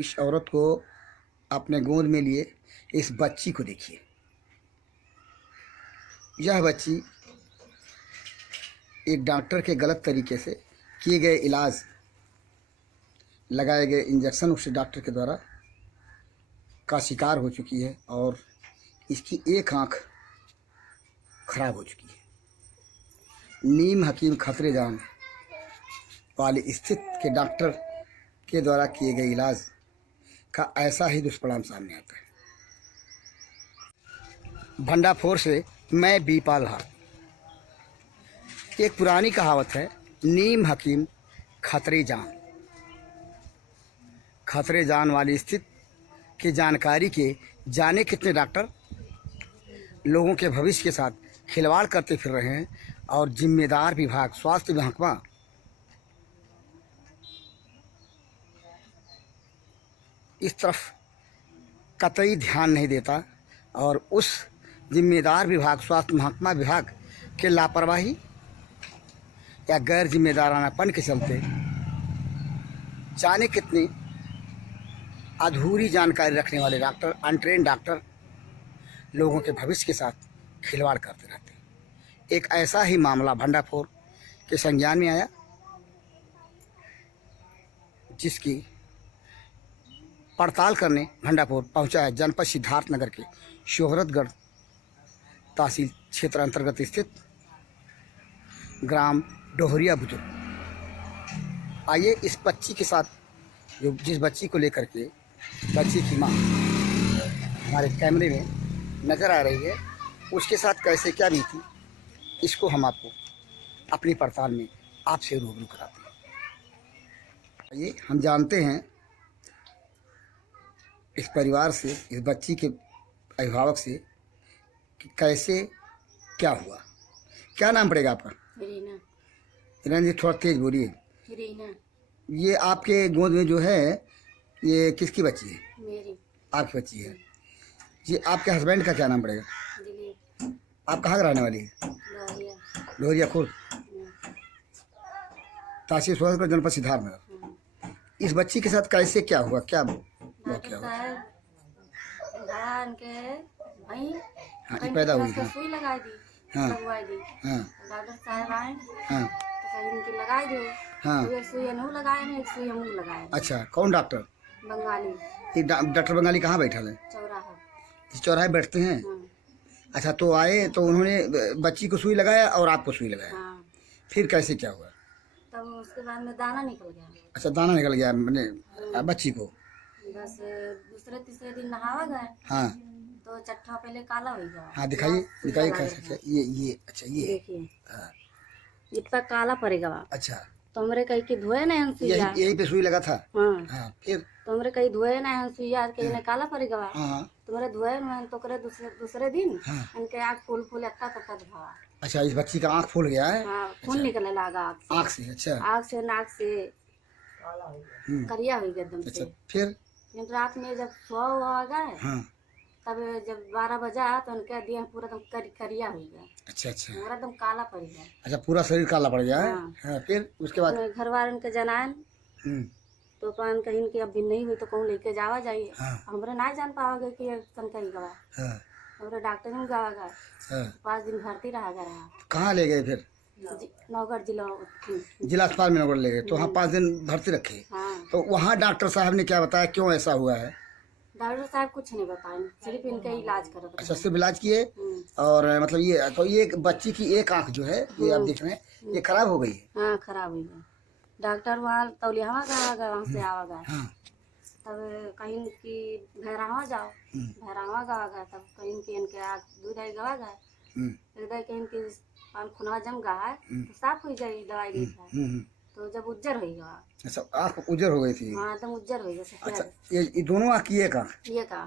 इस औरत को अपने गोद में लिए इस बच्ची को देखिए। यह बच्ची एक डॉक्टर के गलत तरीके से किए गए इलाज, लगाए गए इंजेक्शन उस डॉक्टर के द्वारा का शिकार हो चुकी है और इसकी एक आंख खराब हो चुकी है। नीम हकीम खतरे जान वाली स्थिति के डॉक्टर के द्वारा किए गए इलाज का ऐसा ही दुष्परिणाम सामने आता है। भंडाफोर से मैं बीपाल हा। एक पुरानी कहावत है, नीम हकीम खतरे जान। खतरे जान वाली स्थिति की जानकारी के जाने कितने डॉक्टर लोगों के भविष्य के साथ खिलवाड़ करते फिर रहे हैं और जिम्मेदार विभाग स्वास्थ्य महकमा इस तरफ कतई ध्यान नहीं देता और उस जिम्मेदार विभाग स्वास्थ्य महकमा विभाग के लापरवाही या गैर जिम्मेदारानापन के चलते जाने कितनी अधूरी जानकारी रखने वाले डॉक्टर, अनट्रेंड डॉक्टर लोगों के भविष्य के साथ खिलवाड़ करते रहते हैं। एक ऐसा ही मामला भंडाफोर के संज्ञान में आया, जिसकी पड़ताल करने भंडाफोर पहुंचा है जनपद सिद्धार्थनगर के शोहरतगढ़ तहसील क्षेत्र अंतर्गत स्थित ग्राम डोहरिया बुजुर्ग। आइए इस बच्ची के साथ, जो जिस बच्ची को लेकर के बच्ची की माँ हमारे कैमरे में नज़र आ रही है, उसके साथ कैसे क्या बीती, इसको हम आपको अपनी पड़ताल में आपसे रूबरू कराते हैं। आइए हम जानते हैं इस परिवार से, इस बच्ची के अभिभावक से कि कैसे क्या हुआ। क्या नाम पड़ेगा आपका? रीना। रीना जी, थोड़ा तेज बोलिए। रीना। ये आपके गोद में जो है, ये किसकी बच्ची है? मेरी। आपकी बच्ची है। ये आपके हस्बैंड का क्या नाम पड़ेगा? दिलीप। आप कहाँ रहने वाली है? लोहिया। लोहिया खुर्द, तहसील सोहरतगढ़, जनपद सिद्धार्थनगर। इस बच्ची के साथ कैसे क्या हुआ, क्या डॉक्टर साहब हाँ, ये पैदा हुई है। सुई लगा दी। हाँ। लगवाई दी। हाँ। डॉक्टर साहब आए हाँ। तो कहीं इनकी लगाई दो। हाँ। तो एक सुई नहू लगाए ना, एक सुई हम लगाए। अच्छा, कौन डॉक्टर? बंगाली। ये डॉक्टर बंगाली कहाँ बैठा है? चौराहा। इस चौराहे बैठते हैं? हाँ। अच्छा, तो आए तो उन्होंने बच्ची को सुई लगाया और आपको सुई लगाया। हाँ। फिर कैसे क्या हुआ? तब उसके बाद में दाना निकल गया। अच्छा, दाना निकल गया मैंने बच्ची को? बस दूसरे तीसरे दिन नहावा गए। हाँ। तो चट्टा पहले काला हो गया। हाँ, दिखाइए दिखाइए कैसे। ये अच्छा, ये देखिए। हाँ। इतना काला पड़ेगा। अच्छा, तो हमरे कहीं की धोए नहीं हम सुइया। यही पे सुई लगा था? हाँ। हाँ, फिर तो हमरे कहीं धोए नहीं हम सुइया, कहीं ने काला पड़ेगा। हाँ। तुम्हारे धोए में तो करे दूसरे दिन हाँ। इनके आँख फूल अत्ता तत्ता धोआ। अच्छा, इस बच्ची का आँख फूल गया है? हाँ, खून निकलने लगा आँख से। अच्छा, आँख से नाक से करिया हुई एकदम अच्छा, से। फिर रात में जब हुआ गए, हाँ। तब जब 12 बजा तो उनके दिया पूरा दम करिया हुई गया। अच्छा अच्छा, पूरा दम काला पड़ गया। अच्छा, पूरा शरीर काला पड़ गया है? हाँ। हाँ, फिर उसके बाद घर वाले उनके जनान तो पान कहीं की अब भी नहीं हुई तो कहूँ लेके जावा जाइए। हाँ। हमरे ना जान पाओगे कि तनका ही गवा। हाँ। हमरे डॉक्टर में गवा गए। हाँ। 5 दिन भर्ती रहा गया। कहाँ ले गए फिर? नौगढ़ जिला अस्पताल में नौगढ़ ले गए, तो वहाँ 5 दिन भर्ती रखे। हाँ। तो वहाँ डॉक्टर साहब ने क्या बताया, क्यों ऐसा हुआ है? डॉक्टर साहब कुछ नहीं बताए, सिर्फ इनका इलाज कर। अच्छा, सिर्फ इलाज किए? और मतलब ये तो ये बच्ची की एक आंख जो है, ये आप देख रहे हैं, ये खराब हो गई है? हाँ, खराब हुई है। डॉक्टर वहाँ तौलियावा गया, वहाँ से आवा गया। हाँ। तब कहीं की भैरावा जाओ, भैरावा गवा गया। तब कहीं की इनके आँख दूध आई गवा गया। एकदम कहीं की पान खुनवा जम गया है तो साफ हो जाएगी, दवाई दी है तो जब उज्जर हो गया। अच्छा, आँख उज्जर हो गई थी? हाँ, एकदम उज्जर हो गया। अच्छा, ये दोनों आँख की एक आँख? ये का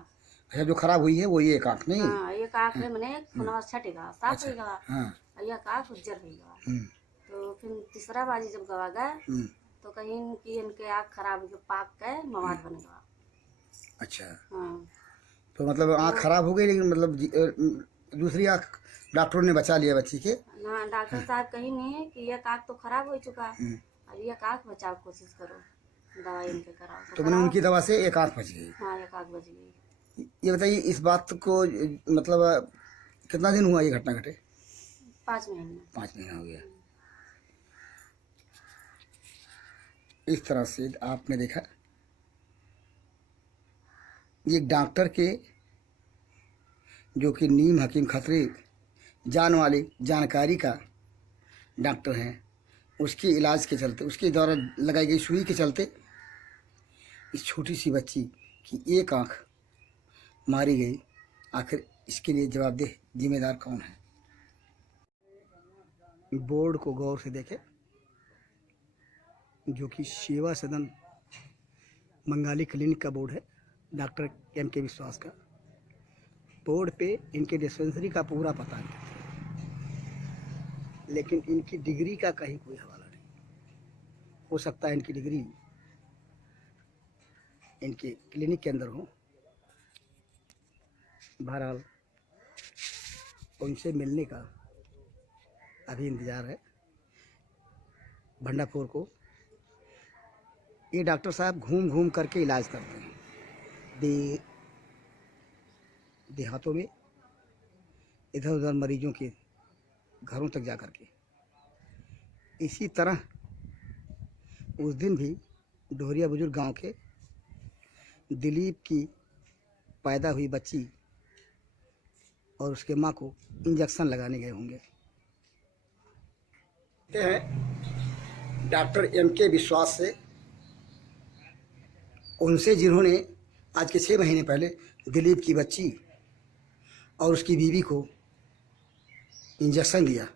अच्छा, जो खराब हुई है वो ये एक आँख नहीं? हाँ, एक आँख में मैंने खुनवा छटेगा, साफ हो गया। हाँ। एक आँख उज्जर हो गया। तो फिर तीसरा बाजी जब गवा गए तो कहीं की इनके आँख खराब हो पाक के मवाद बन गया। अच्छा। हाँ। तो मतलब आँख खराब हो गई, लेकिन मतलब दूसरी आँख डॉक्टरों ने बचा लिया बच्ची के? ना, डॉक्टर साहब कहीं नहीं कि एक आँख तो खराब हो चुका है, अब एक आँख बचाव कोशिश करो। दवाई इनके कराओ तो मैंने उनकी दवा से एक आँख बच गई। हाँ, एक आग बच गई। ये बताइए इस बात को मतलब कितना दिन हुआ ये घटना घटे? 5 महीने। 5 महीना हो गया। इस तरह से आपने देखा ये डॉक्टर के जो कि नीम हकीम खतरे जान वाली जानकारी का डॉक्टर हैं, उसके इलाज के चलते, उसके द्वारा लगाई गई सुई के चलते इस छोटी सी बच्ची की एक आंख मारी गई। आखिर इसके लिए जवाबदेह जिम्मेदार कौन है? बोर्ड को गौर से देखें, जो कि सेवा सदन बंगाली क्लिनिक का बोर्ड है, डॉक्टर M.K. विश्वास का। बोर्ड पे इनके डिस्पेंसरी का पूरा पता नहीं, लेकिन इनकी डिग्री का कहीं कोई हवाला नहीं। हो सकता है इनकी डिग्री इनके क्लिनिक के अंदर हो। बहरहाल उनसे मिलने का अभी इंतज़ार है। भंडापुर को ये डॉक्टर साहब घूम घूम करके इलाज करते हैं, देहातों में, इधर उधर मरीजों के घरों तक जा कर के। इसी तरह उस दिन भी डोहरिया बुजुर्ग गांव के दिलीप की पैदा हुई बच्ची और उसके माँ को इंजेक्शन लगाने गए होंगे। Doctor M.K. विश्वास से, उनसे जिन्होंने आज के 6 महीने पहले दिलीप की बच्ची और उसकी बीवी को इंजेक्शन दिया।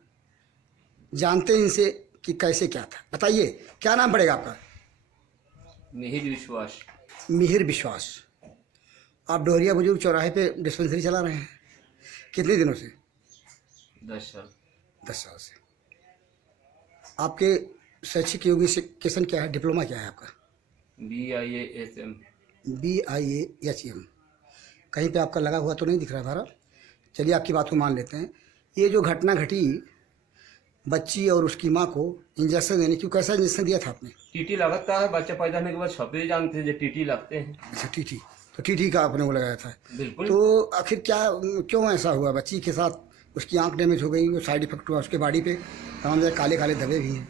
जानते हैं इनसे कि कैसे क्या था। बताइए क्या नाम पड़ेगा आपका? मिहिर विश्वास। मिहिर विश्वास। आप डोहरिया बुजुर्ग चौराहे पे डिस्पेंसरी चला रहे हैं कितने दिनों से? 10 साल। 10 साल से। आपके शैक्षिक योग्यता क्या है? डिप्लोमा क्या है आपका? BIA-HM। BIA-HM। कहीं पे आपका लगा हुआ तो नहीं दिख रहा धारा? चलिए आपकी बात को मान लेते हैं। ये जो घटना घटी, बच्ची और उसकी माँ को इंजेक्शन देने की, कैसा इंजेक्शन दिया था आपने? टीटी लगता है, बच्चा पैदा होने के बाद छपे जानते हैं जो टीटी लगते हैं। अच्छा, टीटी। तो टीटी का आपने वो लगाया था? बिल्कुल। तो आखिर क्यों ऐसा हुआ? बच्ची के साथ उसकी आंख डैमेज हो गई, वो साइड इफेक्ट हुआ, उसके बॉडी पे तमाम जगह काले काले धब्बे भी हैं।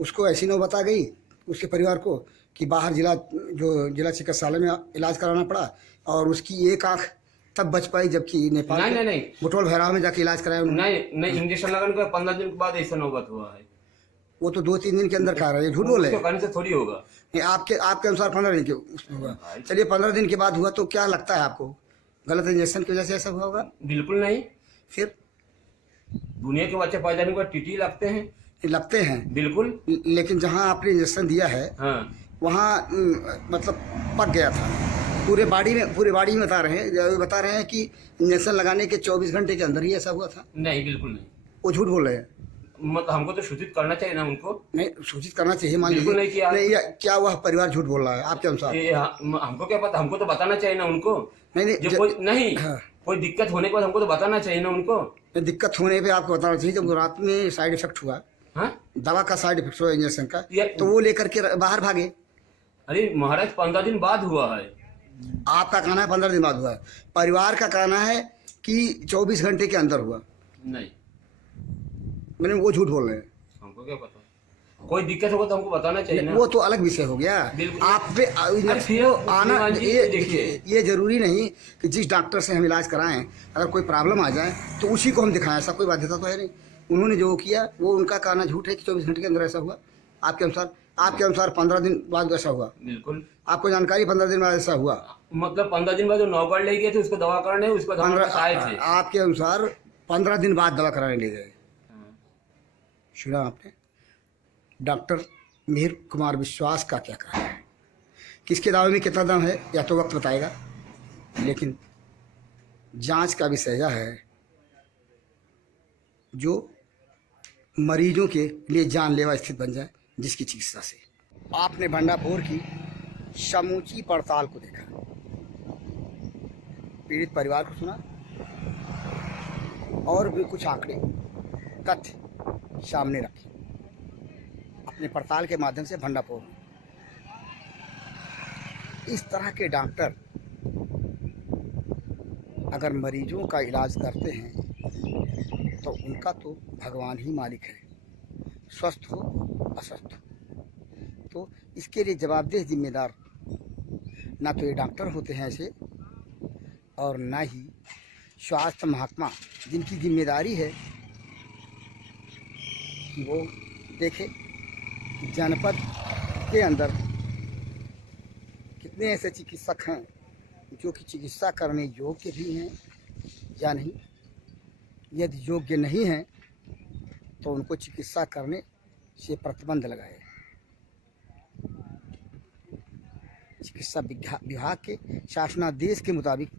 उसको ऐसी नौबत आ गई उसके परिवार को कि बाहर जिला चिकित्सालय में इलाज कराना पड़ा, और उसकी एक आंख तब बच पाई जबकि नेपाल नहीं बुटोल भैरव में जाके इलाज कराया उन्होंने। नहीं, इंजेक्शन लगाने के 15 दिन के बाद ऐसा नौबत हुआ है। वो तो 2-3 दिन के अंदर कहा रहे हैं, झूठ बोले। उसको कहने से थोड़ी होगा। नहीं, आपके अनुसार 15 दिन के उसमें हुआ। चलिए 15 दिन के बाद हुआ, तो क्या लगता है आपको गलत इंजेक्शन की वजह से ऐसा हुआ होगा? बिल्कुल नहीं। फिर दुनिया के बच्चे पैदा होने के बाद टीटी लगते हैं। लगते हैं बिल्कुल। लेकिन जहाँ आपने इंजेक्शन दिया है हाँ, वहाँ मतलब पक गया था पूरे बॉडी में बता रहे हैं कि इंजेक्शन लगाने के 24 घंटे के अंदर ही ऐसा हुआ था। नहीं, बिल्कुल नहीं। वो झूठ बोल रहे हैं। मतलब हमको तो सूचित करना चाहिए ना उनको। नहीं, सूचित करना चाहिए, मान बिल्कुल नहीं लीजिए। किया। नहीं, क्या वह परिवार झूठ बोल रहा है आपके अनुसार? हमको क्या पता, हमको तो बताना चाहिए ना उनको। नहीं, कोई दिक्कत होने के बाद हमको तो बताना चाहिए ना उनको। दिक्कत होने पे आपको बताना चाहिए। जब रात में साइड इफेक्ट हुआ, हाँ, दवा का साइड इफेक्ट हुआ इंजेक्शन का, ये- तो वो लेकर के बाहर भागे। अरे महाराज, 15 दिन बाद हुआ है। आपका कहना है 15 दिन बाद हुआ है, परिवार का कहना है कि 24 घंटे के अंदर हुआ। नहीं, मैंने वो झूठ बोल रहे हैं। हमको क्या पता। कोई दिक्कत होगा तो हमको बताना चाहिए ना। वो तो अलग विषय हो गया। बिल्कुल। आप पे आना ये देखिए, ये जरूरी नहीं कि जिस डॉक्टर से हम इलाज कराएं, अगर कोई प्रॉब्लम आ जाए तो उसी को हम दिखाएं, ऐसा कोई बाध्यता तो है नहीं। उन्होंने जो किया वो उनका कहना झूठ है कि 24 घंटे के अंदर ऐसा हुआ। आपके अनुसार 15 दिन बाद ऐसा हुआ। बिल्कुल। आपको जानकारी 15 दिन बाद ऐसा हुआ? मतलब 15 दिन बाद जो नौगढ़ ले गए थे उसको दवा करने, उसको आए थे। आपके अनुसार 15 दिन बाद दवा कराने ले गए। सुना आपने डॉक्टर मिहिर कुमार विश्वास का क्या कहा है? किसके दावे में कितना दम है या तो वक्त बताएगा, लेकिन जांच का विषय यह है जो मरीजों के लिए जानलेवा स्थिति बन जाए, जिसकी चिकित्सा से। आपने भंडापुर की समूची पड़ताल को देखा, पीड़ित परिवार को सुना, और भी कुछ आंकड़े तथ्य सामने रखे अपने पड़ताल के माध्यम से भंडापुर। इस तरह के डॉक्टर अगर मरीजों का इलाज करते हैं तो उनका तो भगवान ही मालिक है, स्वस्थ हो अस्वस्थ हो। तो इसके लिए जवाबदेह जिम्मेदार ना तो ये डॉक्टर होते हैं ऐसे, और ना ही स्वास्थ्य महात्मा, जिनकी जिम्मेदारी है कि वो देखे जनपद के अंदर कितने ऐसे चिकित्सक हैं जो कि चिकित्सा करने योग्य भी हैं या नहीं। यदि योग्य नहीं हैं तो उनको चिकित्सा करने से प्रतिबंध लगाए। चिकित्सा विभाग के शासनादेश के मुताबिक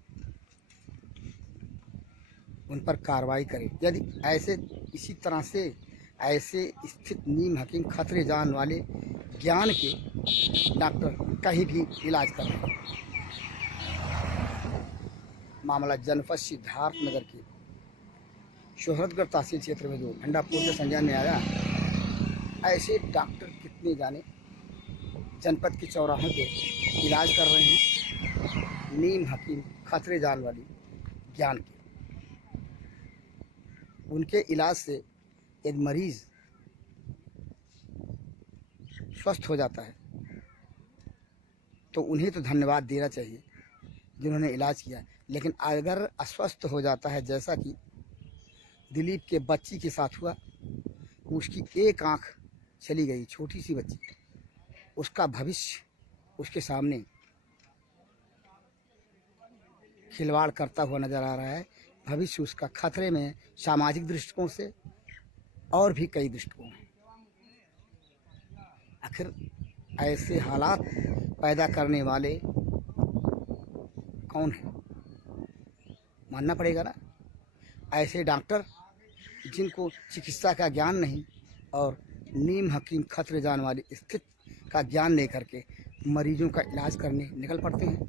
उन पर कार्रवाई करे। यदि ऐसे इसी तरह से ऐसे स्थित नीम हकीम खतरे जान वाले ज्ञान के डॉक्टर कहीं भी इलाज कर रहे हैं। मामला जनपद सिद्धार्थ नगर के शोहरतगढ़ तहसील क्षेत्र में जो भंडापुर के संज्ञान में आया। ऐसे डॉक्टर कितने जाने जनपद के चौराहों पे इलाज कर रहे हैं, नीम हकीम खतरे जान वाली ज्ञान के। उनके इलाज से यदि मरीज स्वस्थ हो जाता है तो उन्हें तो धन्यवाद देना चाहिए जिन्होंने इलाज किया। लेकिन अगर अस्वस्थ हो जाता है, जैसा कि दिलीप के बच्ची के साथ हुआ, उसकी एक आंख चली गई, छोटी सी बच्ची, उसका भविष्य उसके सामने खिलवाड़ करता हुआ नज़र आ रहा है। भविष्य उसका खतरे में, सामाजिक दृष्टिकोण से और भी कई दृष्टिकोण हैं। आखिर ऐसे हालात पैदा करने वाले कौन है? मानना पड़ेगा ना। ऐसे डॉक्टर जिनको चिकित्सा का ज्ञान नहीं और नीम हकीम खतरे जान वाली स्थिति का ज्ञान लेकर के मरीजों का इलाज करने निकल पड़ते हैं।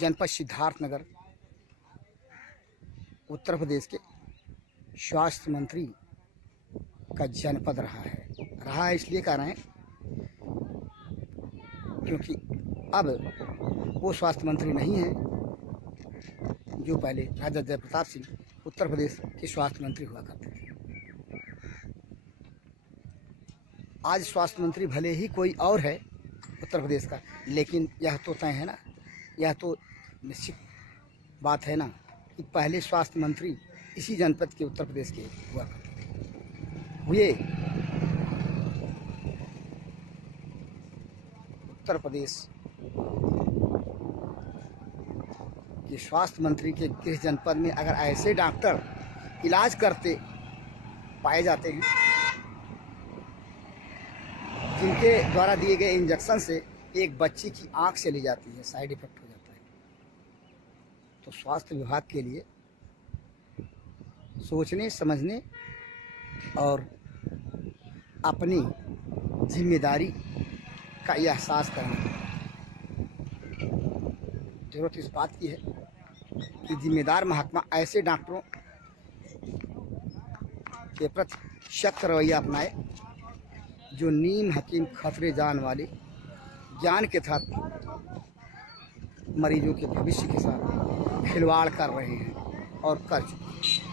जनपद सिद्धार्थ नगर उत्तर प्रदेश के स्वास्थ्य मंत्री का जनपद रहा है इसलिए कह रहे हैं क्योंकि अब वो स्वास्थ्य मंत्री नहीं है जो पहले राजा जयप्रताप सिंह उत्तर प्रदेश के स्वास्थ्य मंत्री हुआ करते थे। आज स्वास्थ्य मंत्री भले ही कोई और है उत्तर प्रदेश का, लेकिन यह तो तय है ना, यह तो निश्चित बात है ना कि पहले स्वास्थ्य मंत्री इसी जनपद के उत्तर प्रदेश के हुआ करते हुए। उत्तर प्रदेश के स्वास्थ्य मंत्री के गृह जनपद में अगर ऐसे डॉक्टर इलाज करते पाए जाते हैं जिनके द्वारा दिए गए इंजेक्शन से एक बच्ची की आंख चली जाती है, साइड इफेक्ट हो जाता है, तो स्वास्थ्य विभाग के लिए सोचने समझने और अपनी जिम्मेदारी का यह एहसास करने की जरूरत इस बात की है कि जिम्मेदार महात्मा ऐसे डॉक्टरों के प्रति सख्त रवैया अपनाए जो नीम हकीम खतरे जान वाले ज्ञान के साथ मरीजों के भविष्य के साथ खिलवाड़ कर रहे हैं और कर चुके हैं।